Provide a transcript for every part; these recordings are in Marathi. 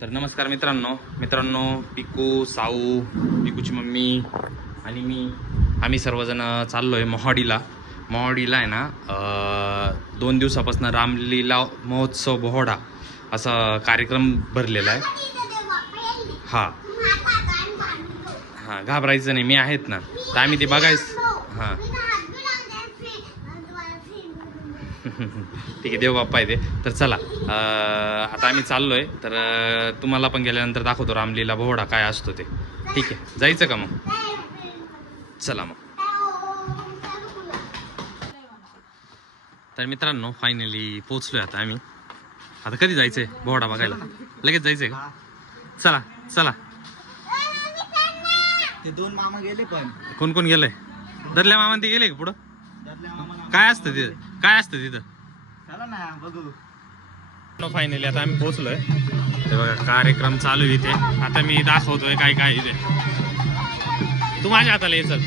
तर नमस्कार मित्रांनो पिकू साऊ पिकूची मम्मी आणि मी आम्ही सर्वजण चाललो आहे मोहाडीला आहे ना 2 दिवसापासून रामलीला महोत्सव बोहोडा असा कार्यक्रम भरलेला आहे. हां हां घाबरायचं नाही, मी आहेत ना. तर आम्ही ते बघायचं. हां ठीक आहे, देव बाप्पा आहे ते. तर चला आता आम्ही चाललो आहे. तर तुम्हाला पण गेल्यानंतर दाखवतो रामलीला बोहोडा काय असतो ते. ठीक आहे, जायचं का मग? चला मग. तर मित्रांनो फायनली पोचलोय आता आम्ही. आता कधी जायचंय बोहोडा बघायला? लगेच जायचंय का? चला चला. ते 2 मामा गेले पण. कोण कोण गेलंय? दरल्या मामा ते गेले का पुढं? काय असतं तिथं? चला ना बघू. फायनली आता आम्ही पोहोचलोय. ते बघा कार्यक्रम चालू आहे इथे. आता मी दाखवतोय काय काय इथे. तू माझ्या हाताला ये चल.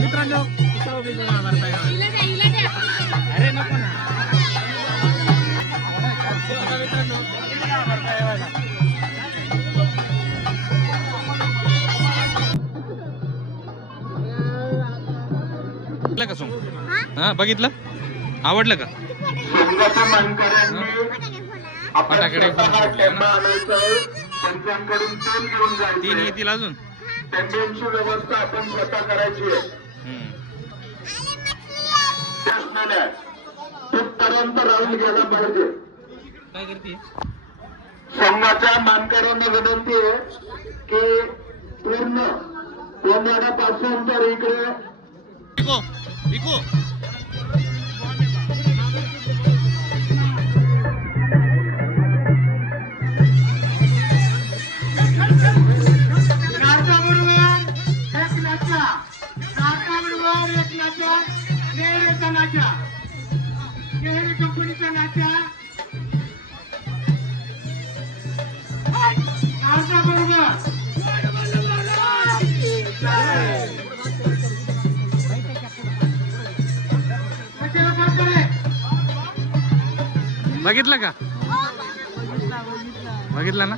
मित्रांनो अरे नको ना. का सोंग? हा बघितलं, आवडलं का? फटाकडे 3 येतील अजून. त्यांची व्यवस्था आपण स्वतः करायची आहे. तिथपर्यंत राहून गेलं पाहिजे. काय करते? संघाच्या मानकऱ्यांना विनंती आहे की पूर्ण कोंडाण्यापासून तर इकडे कंपनीचा नाचा बघितलं का? बघितलं ना.